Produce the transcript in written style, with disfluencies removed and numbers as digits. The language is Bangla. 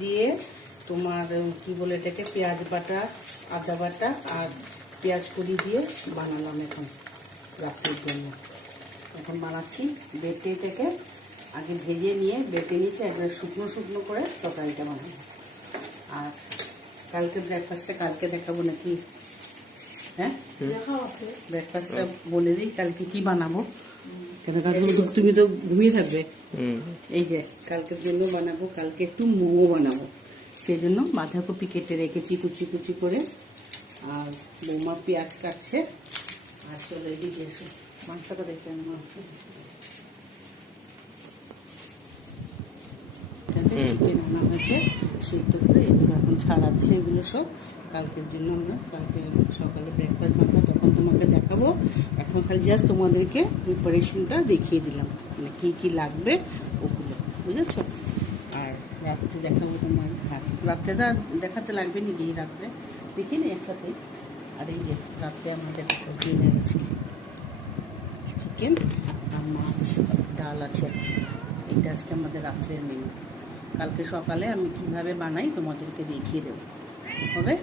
দিয়ে তোমার কি বলে এটাকে পেঁয়াজ বাটা, আদা বাটা আর পেঁয়াজ কলি দিয়ে বানালাম এখন রাত্রের জন্য। এখন বানাচ্ছি বেটে থেকে আগে ভেজে নিয়ে বেটে নিয়েছি, একবার শুকনো শুকনো করে তরকারিটা বানাবো। আর কালকে ব্রেকফাস্টটা কালকে দেখাবো নাকি? হ্যাঁ, ব্রেকফাস্টটা বলে দিই কালকে কি বানাবো। কেন তুমি তো ঘুমিয়ে থাকবে। এই যে কালকের জন্য বানাবো, কালকে একটু মোমো বানাবো, সেই জন্য বাঁধাকপি কেটে রেখেছি কুচি কুচি করে। আর বৌমা পেঁয়াজ কাটছে। আর চলো এদিকে এসো, মাংসটা দেখে চিকেন আনা হয়েছে সিদ্ধ করে, এগুলো এখন ছাড়াচ্ছে। এগুলো সব কালকের জন্য আমরা কালকে সকালে ব্রেকফাস্ট বানাবো, তখন তোমাকে দেখাবো। এখন খালি জাস্ট তোমাদেরকে প্রিপারেশনটা দেখিয়ে দিলাম, মানে কী কী লাগবে ওগুলো, বুঝেছো? আর রাত্রে দেখাবো তোমার ভাত। রাত্রে তো দেখাতে লাগবে নি, গিয়ে রাত্রে দেখি না একসাথে। আর এই যে রাত্রে আমাদের ডিনার আছে, চিকেন আর মাছ, ডাল আছে। এইটা আজকে আমাদের রাত্রের মেনু। কালকে সকালে আমি কিভাবে বানাই তোমাদেরকে দেখিয়ে দেবো, হবে?